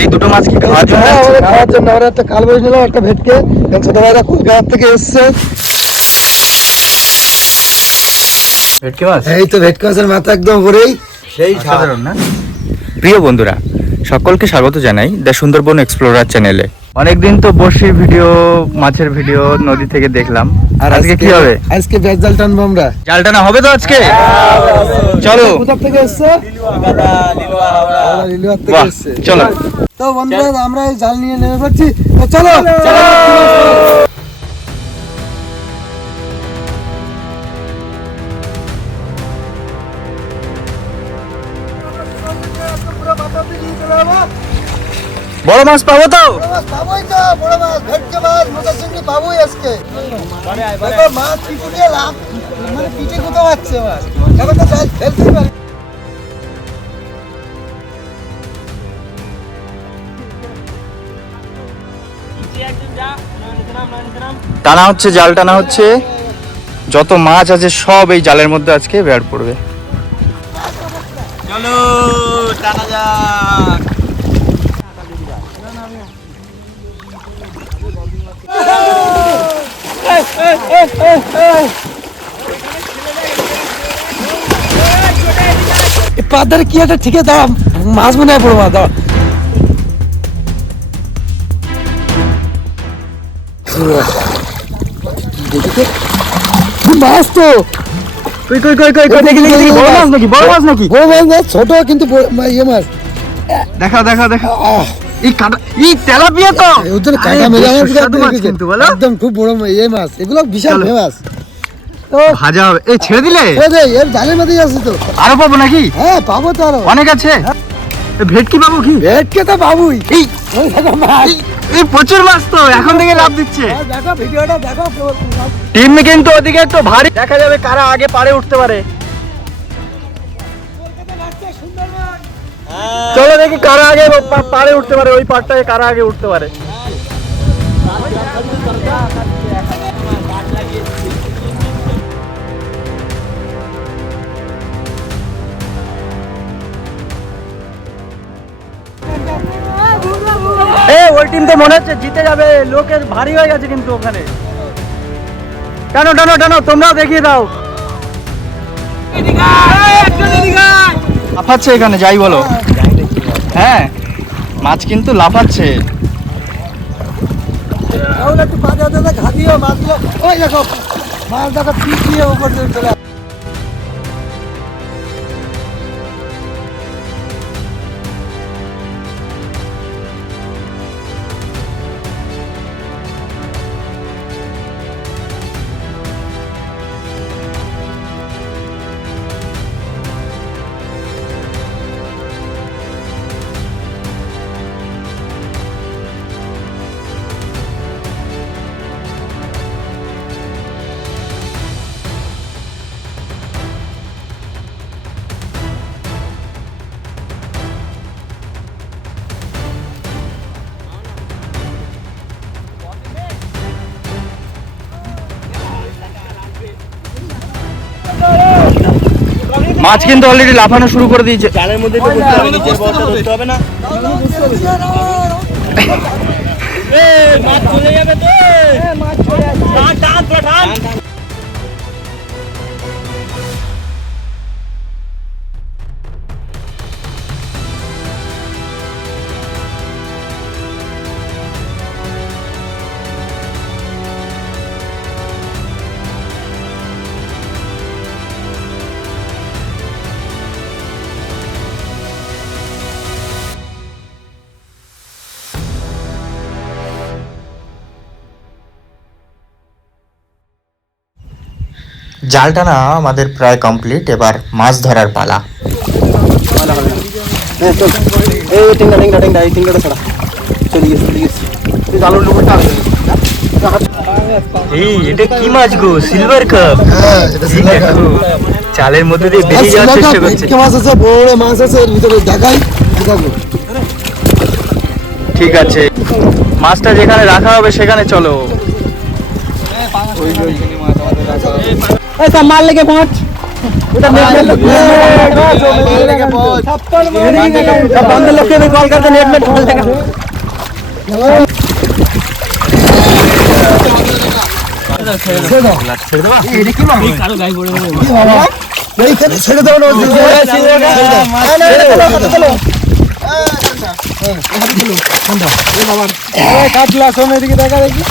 এই দুটো মাছ কি খাওয়ার জন্য? হ্যাঁ, আমাদের খাওয়ার জন্য। আমরা একটা কালবাউস নিলাম, একটা ভেটকে। ছোট ভাইরা কলকাতা থেকে এসছে। ভেটকি মাছ, এই তো ভেটকি মাছের মাথা একদম ভরেই সেই সাধারণ না? প্রিয় বন্ধুরা, সকলকে স্বাগত জানাই দ্য সুন্দরবন এক্সপ্লোরার চ্যানেলে। অনেকদিন তো বর্ষির ভিডিও, মাছের ভিডিও নদী থেকে দেখলাম। আর আজকে কি হবে? আজকে ব্যাস জাল টানবো আমরা। জাল টানা হবে তো আজকে? চলো। কোথা থেকে এসছে? লিলুয়া থেকে বাহ, এসছে। চলো। তো বন্ধুরা, আমরা এই জাল নিয়ে নেমে পড়ছি। তো চলো। বড় মাছ পাবো তো? পাবোই তো, বড় মাছ, ভেটকি মাছ, মোটা চিংড়ি পাবোই আজকে। দেখো মাছ পিটে লাভ, মানে পিটে কোথাও পাচ্ছে মাছ। এখন তো জাল ফেলতেই পারি। টানা হচ্ছে, জাল টানা হচ্ছে। যত মাছ আছে সব এই জালের মধ্যে আজকে বের পড়বে। চলো টানা যাক। পাদার কি একটা ঠিক আছে, দাঁড়া, মাছ মনে হয় বড় মাছ, দাঁড়া। মাছ তো কই কই কই কই কই, দেখি দেখি দেখি, বড় মাছ নাকি? বড় মাছ নাকি? বড় মাছ না, ছোট কিন্তু ইয়ে মাছ। দেখাও দেখাও দেখাও। এই কাটা, এই তেলাপিয়া তো। ওদের কাটা মেরে আমার সুস্বাদু মাছ কিন্তু, বলো? একদম খুব বড় ইয়ে মাছ, এগুলো বিশাল চলো। ফেমাস। তো ভাজা হবে। এই ছেড়ে দিলে এর জালের মধ্যেই আছে তো। আরো পাবো নাকি? হ্যাঁ, পাবো তো আরো অনেক আছে। এ ভেটকি পাবো কি? ভেটকে তো পাবোই। এই ওই দেখো মাছ। এই প্রচুর মাছ তো, এখন থেকে লাভ দিচ্ছে। হ্যাঁ, দেখো ভিডিওটা দেখো। টিম কিন্তু ওদিকে একটু ভারী, দেখা যাবে কারা আগে পারে উঠতে পারে। চলো দেখি কারা আগে পারে উঠতে পারে, ওই পারটায় কারা আগে উঠতে পারে। ওই টিম তো মনে হচ্ছে জিতে যাবে, লোকের ভারী হয়ে গেছে কিন্তু ওখানে। টানো টানো টানো, তোমরাও দেখিয়ে দাও। লাফাচ্ছে এখানে, যাই বলো। হ্যাঁ, মাছ কিন্তু লাফাচ্ছে। তাহলে একটু বাজা দাদা ঘা দিও মাছগুলো। ওই দেখো মাছ, দেখো পিট দিয়ে উপর দিয়ে চলে আসে। মাছ কিন্তু অলরেডি লাফানো শুরু করে দিয়েছে। জালের মধ্যে তো করতে হবে, নিচের বলটা ধরতে হবে না। মাছ চলে যাবে তো। মাছ চলে যাবে, টান টান টান। জাল টানা আমাদের প্রায় কমপ্লিট, এবার মাছ ধরার পালা। এই এটা কি মাছ গো? Silver cup. হ্যাঁ, এটা সিলভার কাপ। চালের মধ্যে দিয়ে বেরিয়ে যাওয়ার চেষ্টা করছে। ভেটকি মাছ আছে, বড় বড় মাছ আছে, এর ভিতরে দেখাই দেখো। ঠিক আছে, মাছটা যেখানে রাখা হবে সেখানে চলো। মার লেগে মাছ। बंद लोग के कॉल करते नेट में ढोल देगा ছেড়ে দাও কাটলা সোনা এদিকে দেখা দেখি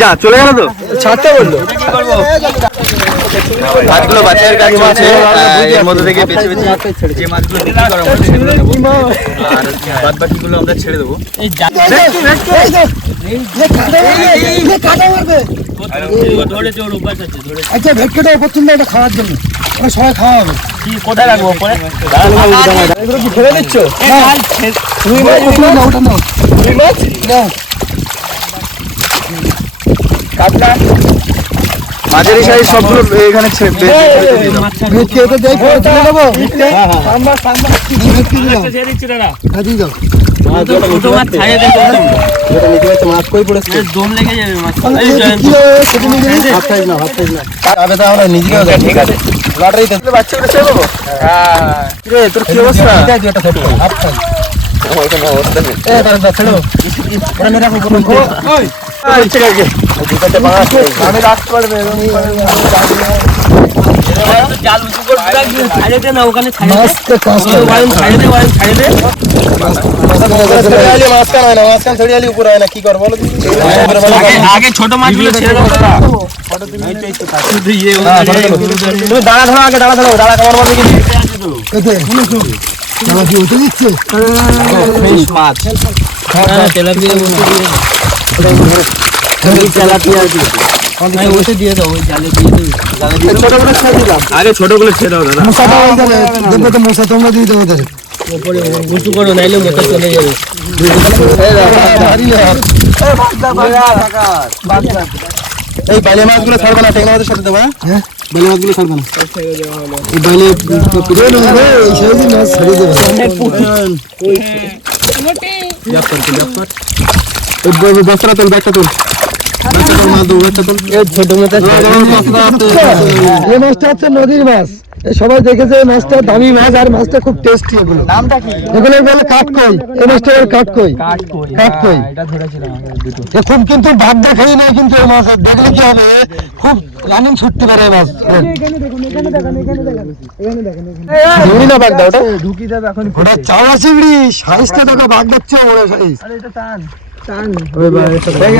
যা চলে গেল তো ছাড়তে বললো মাছগুলো বাচ্চার কাজ চলছে এর মধ্যে থেকে বেছে বেছে যে মাছগুলো বিক্রি করা হবে সেগুলো নেবো আর বাদ বাকিগুলো আমরা ছেড়ে দেবো আচ্ছা ভেটকেটা ওপর তুললে এটা খাওয়ার জন্য সবাই খাওয়া হবে কোথায় রাখবো এগুলো কি ফেলে দিচ্ছ ওটা নাও কাতলা মাঝারি সাইজ সবগুলো এখানে ভেটকে এটা দেয় পরে তুলে নেবো ভেটকে দিলাম দিয়ে দাও ঠিক আছে বাচ্চাগুলো ছেড়ে দেবো তোর কি অবস্থা আমি রাখতে পারবে আগে ছোট মাছগুলো ছেড়ে দাও তুমি দাঁড়া ধরো আগে দাঁড়া ধরো দাঁড়া খাবার মধ্যে কি দিচ্ছে মাছ আগে ছোটগুলো ছেড়ে দাও দাদা মশাটা হয়ে যাবে দেখবে তো মশা তোমরা দিয়ে দেবো তাহলে উঁচু করো নাইলে মোটা চলে যাবে এই বাইলে মাছগুলো ছাড়বে না টেকনা মাছের সাথে দেবো হ্যাঁ বাইলে মাছগুলো ছাড়বে না এই বাইলে এই সাইজে মাছ ছাড়িয়ে দেবে বস্তাটা তোল ব্যাগটা তোল এই মাছটা হচ্ছে নদীর মাছ সবাই দেখেছে এই মাছটা দামি মাছ আর মাছটা খুব টেস্টি এগুলো নামটা কি এগুলো বলে কাঠকই এই মাছটা কাঠকই কাঠকই খুব কিন্তু ভাব দেখাই না কিন্তু এই মাছ দেখলে কি হবে খুব রানিং ছুটতে পারে মাছ ওটা চাওয়া চিংড়ি সাইজটা দেখো বাঘ দেখছো ওরা সাইজ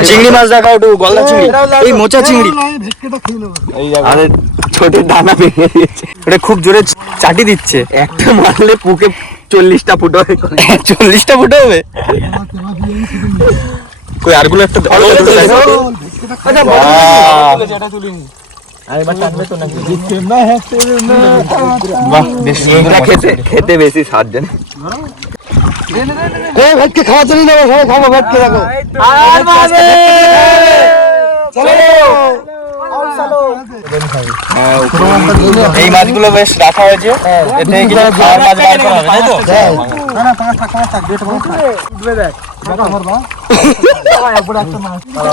চিংড়ি মাছ দেখাও একটু গলদা চিংড়ি এই মোচা চিংড়ি আরে ছোট দানা ভেঙে দিয়েছে ওটা খুব জোরে চাটি দিচ্ছে একটা মারলে পুকে 40টা ফুটো হবে 40টা ফুটো হবে কই আরগুলো একটা ধরো খেতে বেশি স্বাদ জানে ভেটকে খাওয়া চলি না সবাই খাবো ভেটকে দেখো এই মাছগুলো বেশ রাখা হয়েছে এতে কিছু খাওয়ার মাছ বার করা হবে তাই তো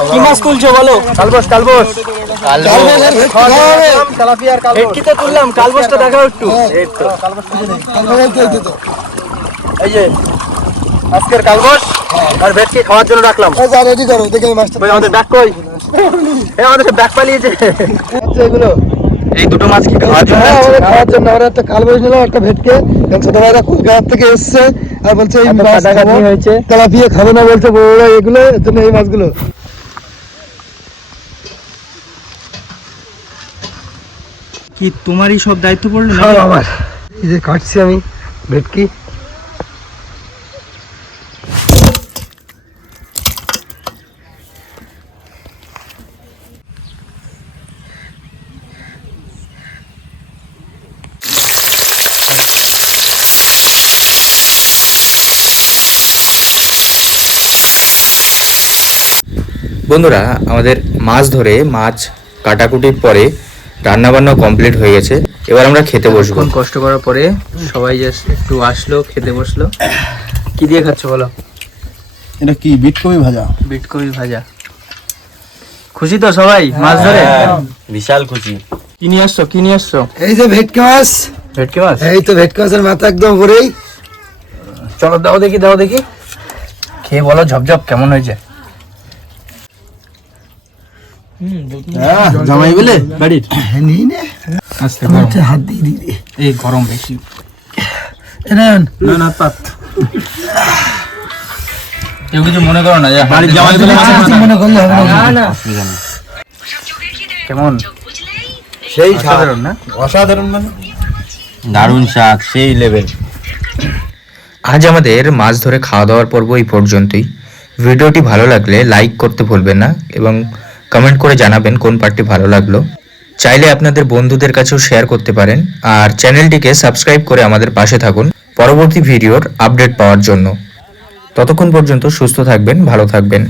কি মাছ তুলছো বলো কালবোস ভেটকিতে তুললাম কালবোসটা দেখাও একটু এই যে আজকের কালবোস আর ভেটকি খাওয়ার জন্য রাখলাম রেডি করো দেখে মাছটা আমাদের ডাক কই আমাদের ডাক পালিয়েছে এগুলো এই দুটো মাছ কি খাওয়ার জন্য খাওয়ার জন্য আমরা একটা কালবোস নিলাম একটা ভেটকে ছোট ভাইরা কলকাতা থেকে এসছে আর বলছে এই মাছ হয়েছে তেলাপিয়া খাবে না বলছে বড় এগুলো এর জন্য এই মাছগুলো কি তোমারই সব দায়িত্ব পড়লো সব আমার এই যে কাটছি আমি ভেটকি বন্ধুরা, আমাদের মাছ ধরে মাছ কাটাকুটির পরে রান্নাবান্না কমপ্লিট হয়ে গেছে। এবার আমরা খেতে বসবো। কোন কষ্ট করার পরে সবাই জাস্ট একটু আসলো, খেতে বসলো। কি দিয়ে খাচ্ছ বলো? এটা কি বিটকপি ভাজা? বিটকপি ভাজা। খুশি তো সবাই মাছ ধরে? বিশাল খুশি। কি নিয়ে আসছো, কি নিয়ে আসছো? এই যে ভেটকি মাছ। ভেটকি মাছ? এই তো ভেটকি মাছের মাথা একদম ভরেই। চলো দাও দেখি, দাও দেখি, খেয়ে বলো ঝপঝপ কেমন হয়েছে। জামাই বলে বাড়ির নিই নে, আস্তে আচ্ছা হাত দিয়ে দিই। এই গরম বেশি। না না পাত কেউ কিছু মনে করো না, বাড়ির জামাই বলে মনে করলে হবে না। কেমন? সেই সাধারণ না? অসাধারণ মানে দারুণ শাক, সেই লেভেল। আজ আমাদের মাছ ধরে খাওয়া দাওয়ার পর্ব এই পর্যন্তই। ভিডিওটি ভালো লাগলে লাইক করতে ভুলবেন না এবং কমেন্ট করে জানাবেন কোন পার্টটি ভালো লাগলো। চাইলে আপনাদের বন্ধুদের কাছেও শেয়ার করতে পারেন। আর চ্যানেলটিকে সাবস্ক্রাইব করে আমাদের পাশে থাকুন পরবর্তী ভিডিওর আপডেট পাওয়ার জন্য। ততক্ষণ পর্যন্ত সুস্থ থাকবেন, ভালো থাকবেন।